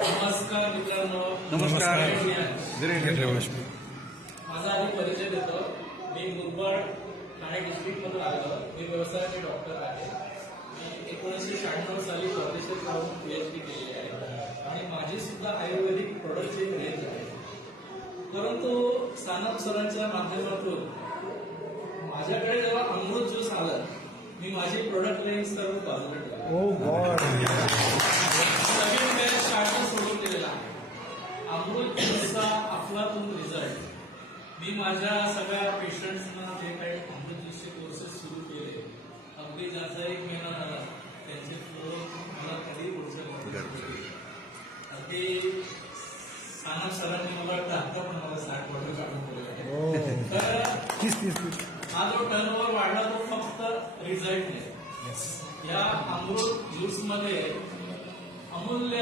नमस्कार मित्रांनो. नमस्कार. माझा आधी परिचय देतो. मी मुरबाड ठाणे डिस्ट्रिक्टमधून आलो. मी व्यवसायाचे डॉक्टर आहे. मी 1996 साली परदेशात जाऊन PhD केली आहे आणि माझी सुद्धा आयुर्वेदिक प्रोडक्टची रेंज आहे. परंतु सानप सरांच्या माध्यमातून माझ्याकडे जेव्हा अमृत ज्यूस आलं, मी माझी प्रोडक्ट रेंज सर्व बाजूला ठेवली. नवीन बॅच काढणं सोडून दिलेला आहे. अमृत ज्यूसचा अफलातून रिझल्ट. मी माझ्या सगळ्या पेशंट्सना जे काही अमृत ज्यूसचे कोर्सेस सुरू केले, अगदी ज्याचा 1 महिना झाला, त्यांचे फ्लो मला कधी पुढच्या अगदी सानप सरांनी मला वाटतं आता पण मला 60 बॉटल काढून दिले. तर हा जो टर्नओव्हर वाढला तो फक्त रिझल्टने. या अमृत ज्यूसमध्ये अमूल्य